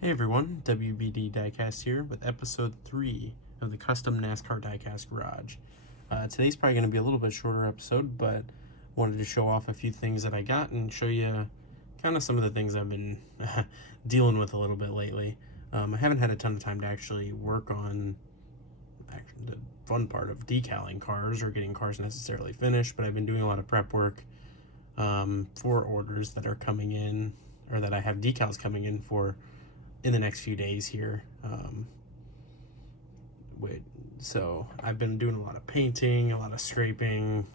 Hey everyone, WBD Diecast here with episode 3 of the Custom NASCAR Diecast Garage. Today's probably going to be a little bit shorter episode, but wanted to show off a few things that I got and show you kind of some of the things I've been dealing with a little bit lately. I haven't had a ton of time to actually work on the fun part of decaling cars or getting cars necessarily finished, but I've been doing a lot of prep work for orders that are coming in, or that I have decals coming in for in the next few days here. So I've been doing a lot of painting, a lot of scraping,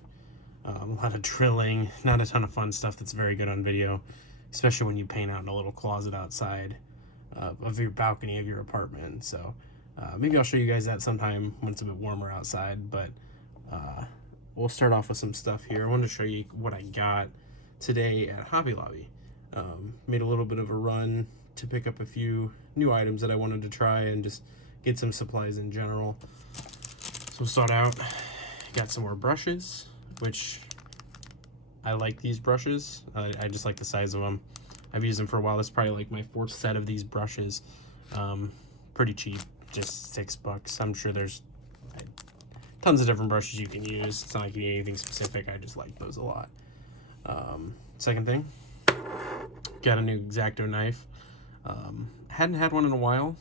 a lot of drilling, not a ton of fun stuff that's very good on video, especially when you paint out in a little closet outside of your balcony of your apartment. So maybe I'll show you guys that sometime when it's a bit warmer outside, but we'll start off with some stuff here. I wanted to show you what I got today at Hobby Lobby. Made a little bit of a run to pick up a few new items that I wanted to try and just get some supplies in general. So we'll start out, got some more brushes, which I like these brushes. I just like the size of them. I've used them for a while. This is probably like my 4th set of these brushes. Pretty cheap, just $6. I'm sure there's tons of different brushes you can use. It's not like you need anything specific. I just like those a lot. Second thing, got a new X-Acto knife. Hadn't had one in a while.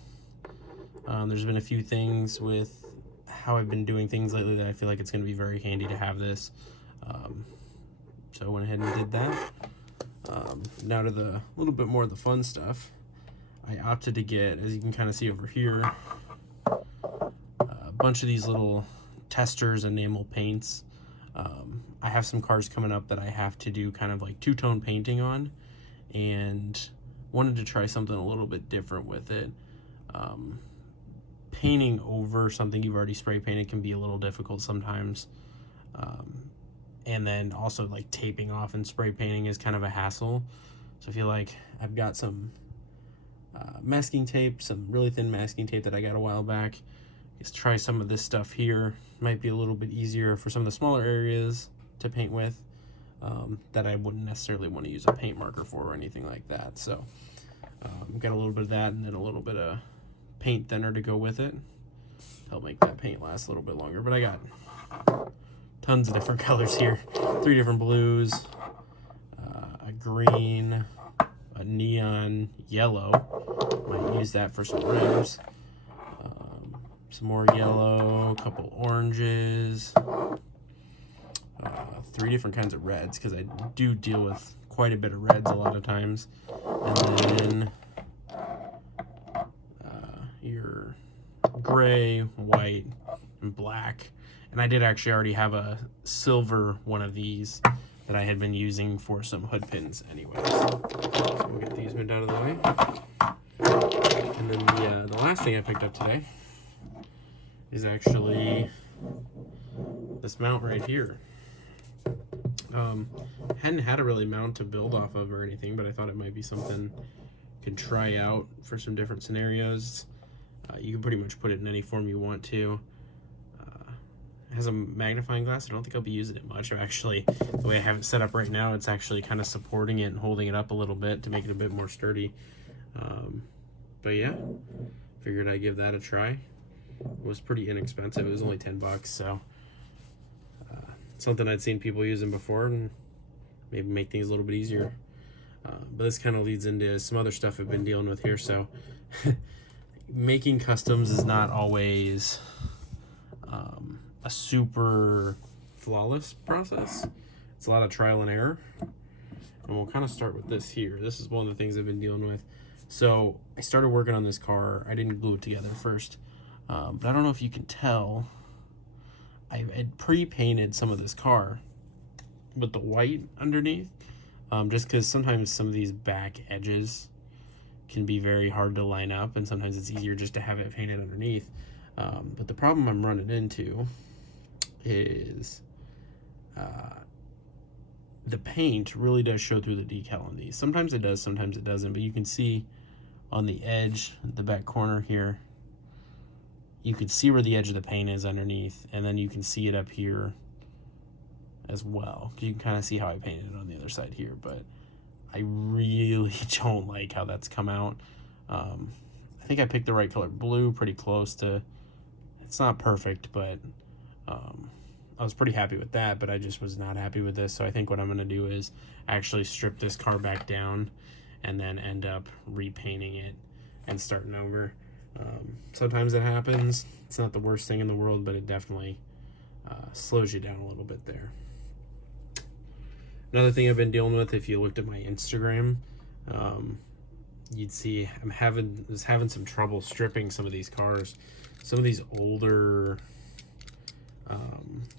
There's been a few things with how I've been doing things lately that I feel like it's going to be very handy to have this. So I went ahead and did that. Now to the little bit more of the fun stuff. I opted to get, as you can kind of see over here, a bunch of these little testers, enamel paints. I have some cars coming up that I have to do kind of like two-tone painting on, and wanted to try something a little bit different with it. Painting over something you've already spray painted can be a little difficult sometimes. And then also like taping off and spray painting is kind of a hassle. So I feel like I've got some masking tape, some really thin masking tape that I got a while back. Let's try some of this stuff here. Might be a little bit easier for some of the smaller areas to paint with, that I wouldn't necessarily want to use a paint marker for or anything like that. So got a little bit of that, and then a little bit of paint thinner to go with it. Help make that paint last a little bit longer. But I got tons of different colors here. 3 different blues, a green, a neon yellow. Might use that for some rims. Some more yellow, a couple oranges, 3 different kinds of reds, because I do deal with quite a bit of reds a lot of times. And then your gray, white, and black. And I did actually already have a silver one of these that I had been using for some hood pins anyways. So we'll get these moved out of the way. And then the last thing I picked up today is actually this mount right here. Hadn't had a really mount to build off of or anything, but I thought it might be something you could try out for some different scenarios. You can pretty much put it in any form you want to. It has a magnifying glass. I don't think I'll be using it much. Or actually, the way I have it set up right now, it's actually kind of supporting it and holding it up a little bit to make it a bit more sturdy. But yeah, figured I'd give that a try. It was pretty inexpensive. It was only $10, so something I'd seen people using before, and maybe make things a little bit easier. But this kind of leads into some other stuff I've been dealing with here. So making customs is not always a super flawless process. It's a lot of trial and error. And we'll kind of start with this here. This is one of the things I've been dealing with. So I started working on this car. I didn't glue it together first. But I don't know if you can tell, I had pre-painted some of this car with the white underneath, just because sometimes some of these back edges can be very hard to line up, and sometimes it's easier just to have it painted underneath. But the problem I'm running into is the paint really does show through the decal on these. Sometimes it does, sometimes it doesn't, but you can see on the edge, the back corner here, you can see where the edge of the paint is underneath, and then you can see it up here as well. You can kind of see how I painted it on the other side here, but I really don't like how that's come out. I think I picked the right color blue, pretty close to, it's not perfect, but I was pretty happy with that, but I just was not happy with this. So I think what I'm going to do is actually strip this car back down and then end up repainting it and starting over. Sometimes it happens. It's not the worst thing in the world, but it definitely slows you down a little bit there. Another thing I've been dealing with, if you looked at my Instagram, you'd see I was having some trouble stripping some of these cars. Some of these older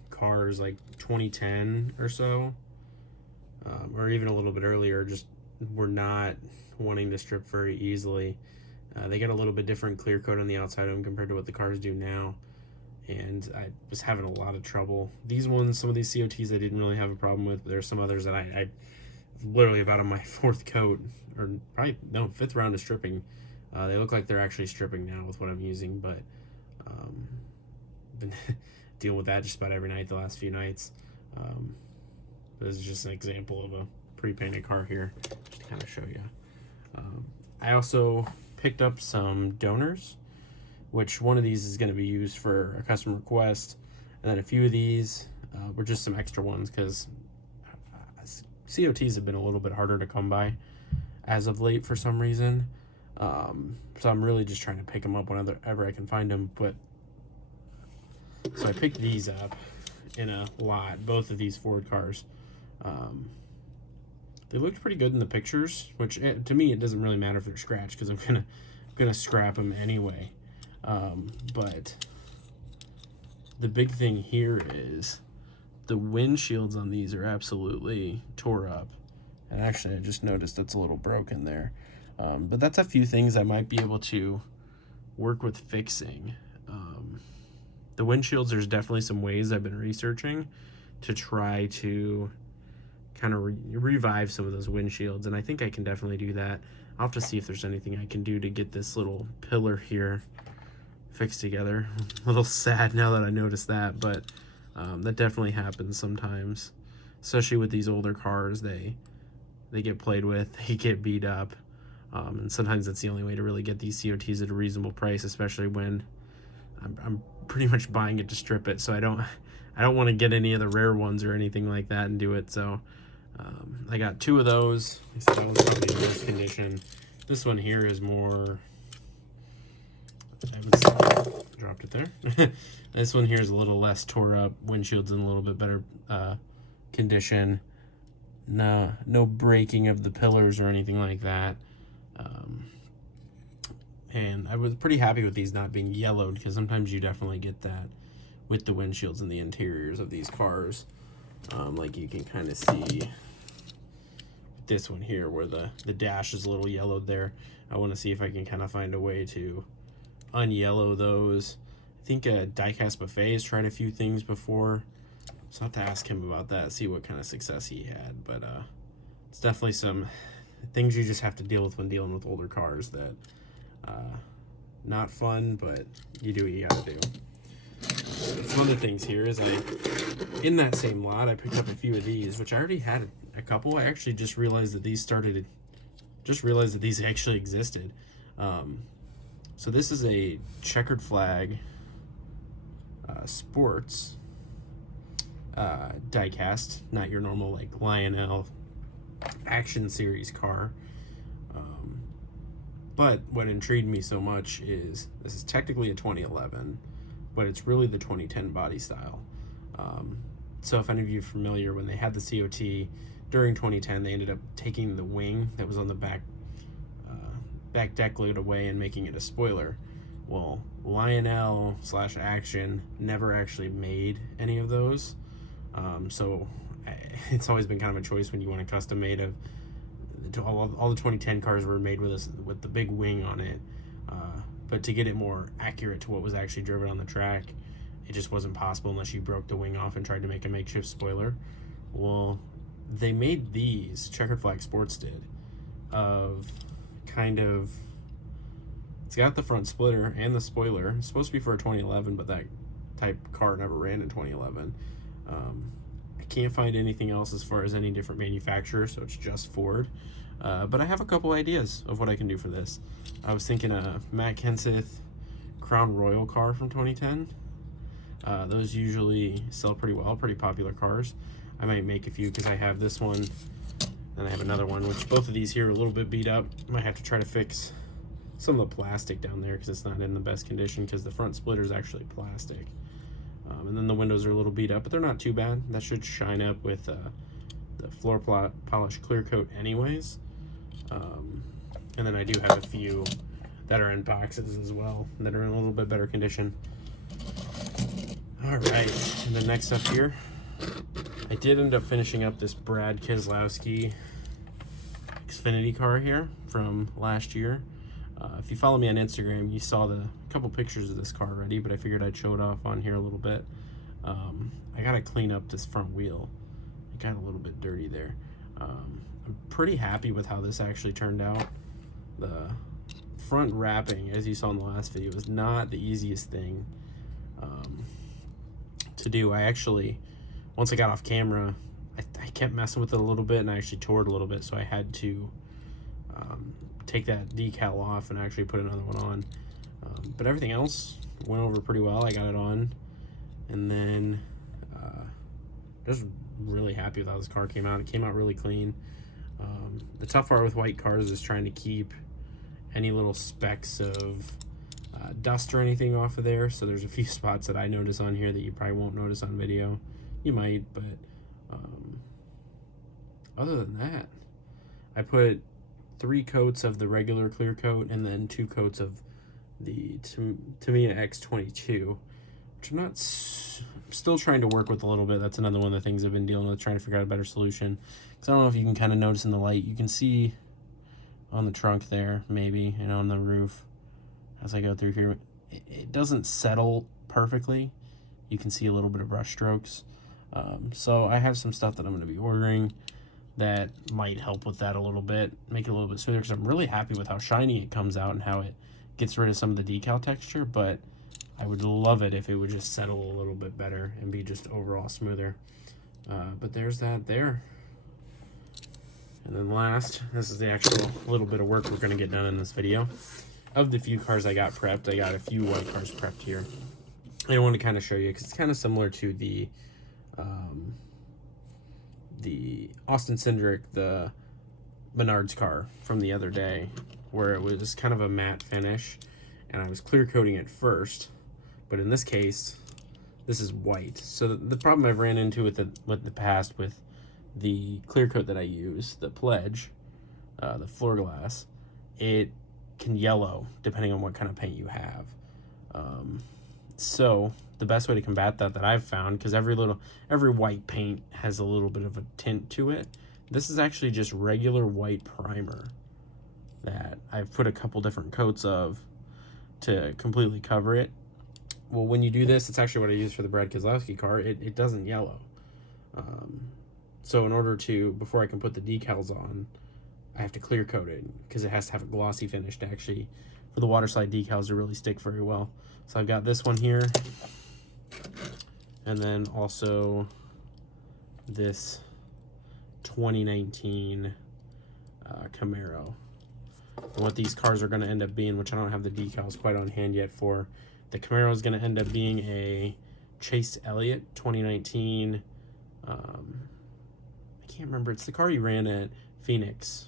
cars, like 2010 or so, or even a little bit earlier, just were not wanting to strip very easily. They got a little bit different clear coat on the outside of them compared to what the cars do now, and I was having a lot of trouble. These ones, some of these COTs I didn't really have a problem with. There's some others that I literally about on my fourth coat, or probably, no, fifth round of stripping. They look like they're actually stripping now with what I'm using, but been dealing with that just about every night the last few nights. This is just an example of a pre-painted car here, just to kind of show you. I also picked up some donors, which one of these is going to be used for a custom request, and then a few of these were just some extra ones because COTs have been a little bit harder to come by as of late for some reason. So I'm really just trying to pick them up whenever I can find them. But so I picked these up in a lot, both of these Ford cars. They looked pretty good in the pictures, which to me it doesn't really matter if they're scratched because I'm gonna scrap them anyway. But the big thing here is the windshields on these are absolutely tore up, and actually I just noticed that's a little broken there. But that's a few things I might be able to work with fixing. The windshields, there's definitely some ways I've been researching to try to kind of revive some of those windshields, and I think I can definitely do that. I'll have to see if there's anything I can do to get this little pillar here fixed together. A little sad now that I noticed that, but that definitely happens sometimes, especially with these older cars. They get played with, they get beat up, and sometimes that's the only way to really get these COTs at a reasonable price, especially when I'm pretty much buying it to strip it, so I don't want to get any of the rare ones or anything like that and do it. So I got two of those. I said that was probably in worse condition. This one here is more, I would say, dropped it there. This one here is a little less tore up, windshields in a little bit better condition. No breaking of the pillars or anything like that. And I was pretty happy with these not being yellowed, because sometimes you definitely get that with the windshields and the interiors of these cars. Like you can kind of see this one here where the dash is a little yellowed there. I want to see if I can kind of find a way to unyellow those. I think Diecast Buffet has tried a few things before, so I'll have to ask him about that, see what kind of success he had. But it's definitely some things you just have to deal with when dealing with older cars that not fun, but you do what you gotta do. Some other things here is in that same lot, I picked up a few of these, which I already had a couple. I actually just realized that these actually existed. So this is a checkered flag sports diecast, not your normal like Lionel action series car. But what intrigued me so much is this is technically a 2011, but it's really the 2010 body style. So if any of you are familiar, when they had the COT during 2010, they ended up taking the wing that was on the back deck load away and making it a spoiler. Well, Lionel / Action never actually made any of those. So it's always been kind of a choice when you want a custom made of. All the 2010 cars were made with the big wing on it, but to get it more accurate to what was actually driven on the track, it just wasn't possible unless you broke the wing off and tried to make a makeshift spoiler. Well, they made these, Checkered Flag Sports did, of kind of, it's got the front splitter and the spoiler. It's supposed to be for a 2011, but that type car never ran in 2011. I can't find anything else as far as any different manufacturer, so it's just Ford. But I have a couple ideas of what I can do for this. I was thinking a Matt Kenseth Crown Royal car from 2010. Those usually sell pretty well, pretty popular cars. I might make a few because I have this one and I have another one, which both of these here are a little bit beat up. Might have to try to fix some of the plastic down there because it's not in the best condition, because the front splitter is actually plastic. And then the windows are a little beat up, but they're not too bad. That should shine up with the floor polish clear coat anyways. And then I do have a few that are in boxes as well that are in a little bit better condition. All right, and then next up here, I did end up finishing up this Brad Keselowski Xfinity car here from last year. If you follow me on Instagram, you saw the couple pictures of this car already, but I figured I'd show it off on here a little bit. I gotta clean up this front wheel. It got a little bit dirty there. I'm pretty happy with how this actually turned out. The front wrapping, as you saw in the last video, is not the easiest thing to do. I actually, once I got off camera, I kept messing with it a little bit, and I actually tore it a little bit, so I had to take that decal off and actually put another one on. But everything else went over pretty well. I got it on, and then just really happy with how this car came out. It came out really clean. The tough part with white cars is trying to keep any little specks of dust or anything off of there. So there's a few spots that I notice on here that you probably won't notice on video. You might, but other than that, I put 3 coats of the regular clear coat and then 2 coats of the Tamiya X22, which I'm still trying to work with a little bit. That's another one of the things I've been dealing with, trying to figure out a better solution. Because I don't know if you can kind of notice in the light, you can see on the trunk there, maybe, and on the roof as I go through here, it doesn't settle perfectly. You can see a little bit of brush strokes. So I have some stuff that I'm going to be ordering that might help with that a little bit, make it a little bit smoother, because I'm really happy with how shiny it comes out and how it gets rid of some of the decal texture, but I would love it if it would just settle a little bit better and be just overall smoother. But there's that there. And then last, this is the actual little bit of work we're going to get done in this video. Of the few cars I got prepped, I got a few white cars prepped here. I want to kind of show you because it's kind of similar to the Austin Cindric, the Menards car from the other day, where it was kind of a matte finish, and I was clear coating it first. But in this case, this is white. So the problem I've ran into with the past with the clear coat that I use, the Pledge, the floor glass, it can yellow depending on what kind of paint you have. So the best way to combat that I've found, because every white paint has a little bit of a tint to it, this is actually just regular white primer that I've put a couple different coats of to completely cover it. Well, when you do this, it's actually what I use for the Brad Keselowski car. It doesn't yellow. So in order to, before I can put the decals on, I have to clear coat it because it has to have a glossy finish to actually, for the water slide decals to really stick very well. So I've got this one here, and then also this 2019 Camaro. And what these cars are going to end up being, which I don't have the decals quite on hand yet for, the Camaro is going to end up being a Chase Elliott 2019. I can't remember. It's the car he ran at Phoenix.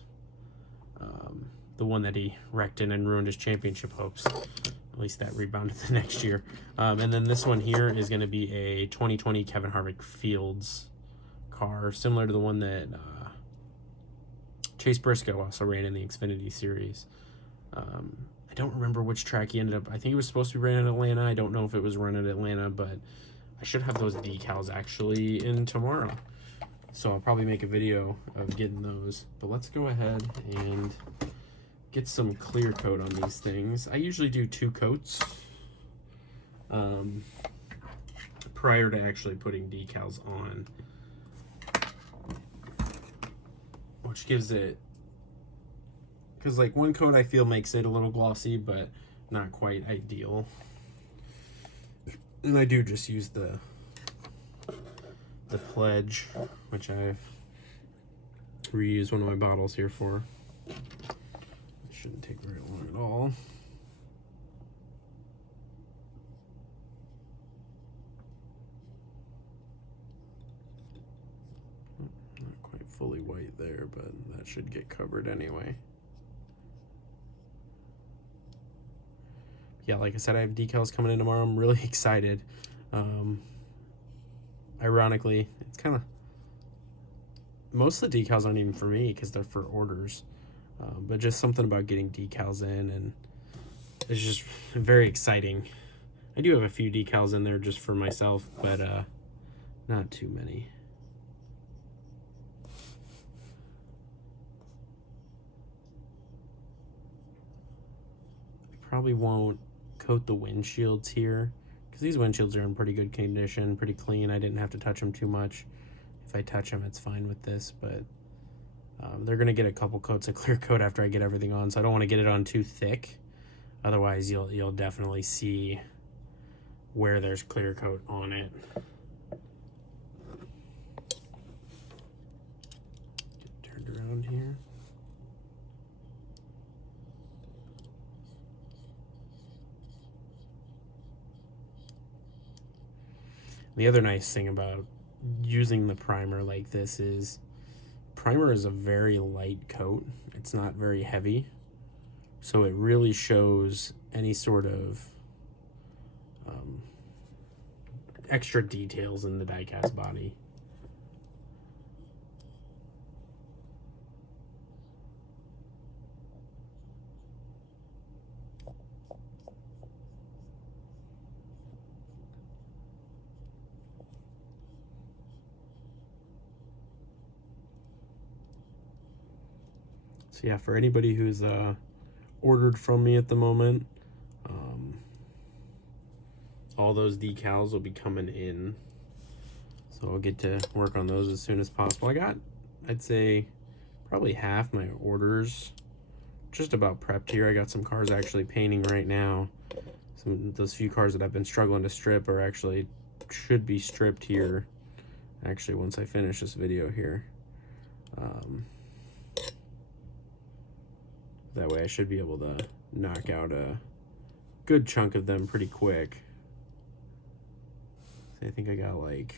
The one that he wrecked in and ruined his championship hopes. At least that rebounded the next year. And then this one here is going to be a 2020 Kevin Harvick Fields car, similar to the one that Chase Briscoe also ran in the Xfinity series. I don't remember which track he ended up. I think he was supposed to be ran at Atlanta. I don't know if it was run at Atlanta, but I should have those decals actually in tomorrow. So I'll probably make a video of getting those. But let's go ahead and get some clear coat on these things. I usually do 2 coats prior to actually putting decals on, which gives it, because like 1 coat I feel makes it a little glossy, but not quite ideal. And I do just use the Pledge, which I've reused one of my bottles here for. Shouldn't take very long at all. Not quite fully white there, but that should get covered anyway. Yeah, like I said, I have decals coming in tomorrow. I'm really excited. Ironically, it's kind of, most of the decals aren't even for me because they're for orders. But just something about getting decals in, and it's just very exciting. I do have a few decals in there just for myself, but not too many. I probably won't coat the windshields here because these windshields are in pretty good condition, pretty clean. I didn't have to touch them too much. If I touch them, it's fine with this, but they're gonna get a couple coats of clear coat after I get everything on, so I don't want to get it on too thick. Otherwise, you'll definitely see where there's clear coat on it. Get turned around here. The other nice thing about using the primer like this is primer is a very light coat. It's not very heavy, so it really shows any sort of extra details in the diecast body. So yeah, for anybody who's ordered from me at the moment, all those decals will be coming in, so I'll get to work on those as soon as possible. I got, I'd say, probably half my orders just about prepped here. I got some cars actually painting right now. Those few cars that I've been struggling to strip are actually should be stripped here, actually, once I finish this video here. That way I should be able to knock out a good chunk of them pretty quick. I think I got like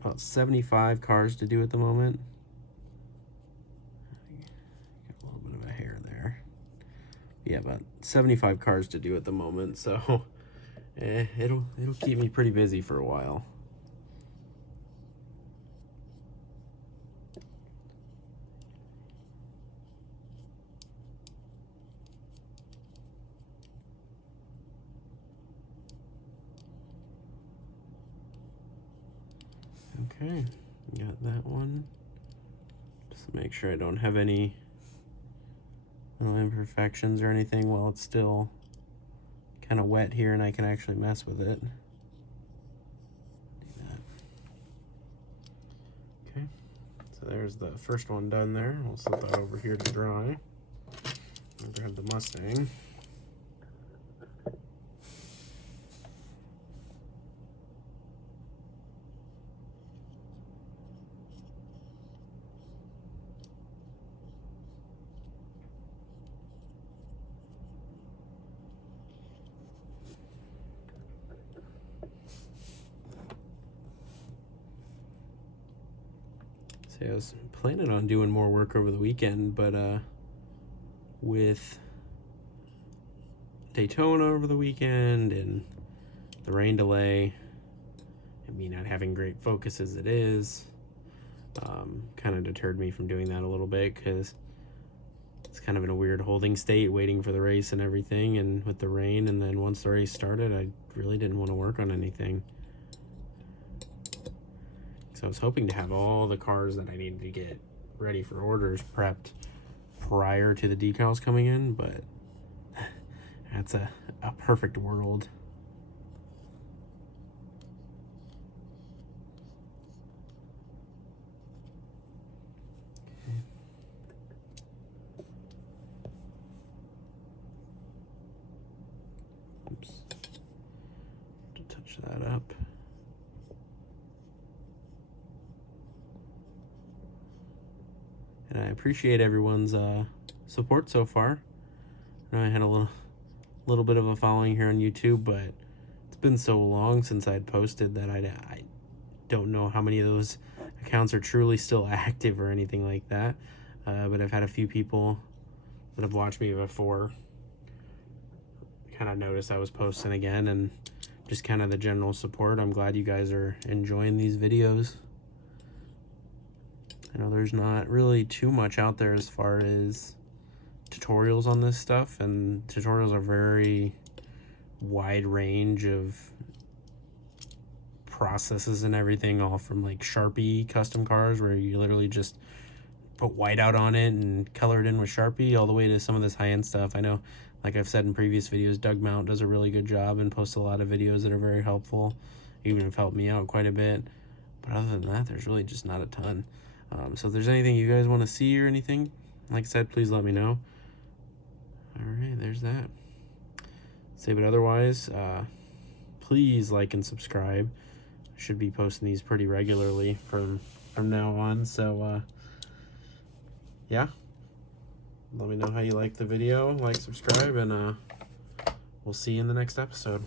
about 75 cars to do at the moment. Got a little bit of a hair there. Yeah, about 75 cars to do at the moment, so it'll keep me pretty busy for a while. Okay, got that one. Just to make sure I don't have any little imperfections or anything while it's still kind of wet here and I can actually mess with it. Do that. Okay, so there's the first one done there. We'll set that over here to dry. I'll grab the Mustang. I was planning on doing more work over the weekend, but with Daytona over the weekend and the rain delay and me not having great focus as it is, kind of deterred me from doing that a little bit because it's kind of in a weird holding state waiting for the race and everything, and with the rain, and then once the race started I really didn't want to work on anything. So I was hoping to have all the cars that I needed to get ready for orders prepped prior to the decals coming in, but that's a perfect world. Okay. Oops. To touch that up. And I appreciate everyone's support so far. I know I had a little bit of a following here on YouTube, but it's been so long since I'd posted that I don't know how many of those accounts are truly still active or anything like that. But I've had a few people that have watched me before kind of notice I was posting again, and just kind of the general support. I'm glad you guys are enjoying these videos. I know there's not really too much out there as far as tutorials on this stuff, and tutorials are very wide range of processes and everything, all from like Sharpie custom cars where you literally just put whiteout on it and color it in with Sharpie, all the way to some of this high-end stuff. I know, like I've said in previous videos, Doug Mount does a really good job and posts a lot of videos that are very helpful, even have helped me out quite a bit. But other than that, there's really just not a ton. So if there's anything you guys want to see or anything, like I said, please let me know. All right, there's that. But otherwise, please like and subscribe. I should be posting these pretty regularly from now on. So yeah, let me know how you like the video, like, subscribe, and we'll see you in the next episode.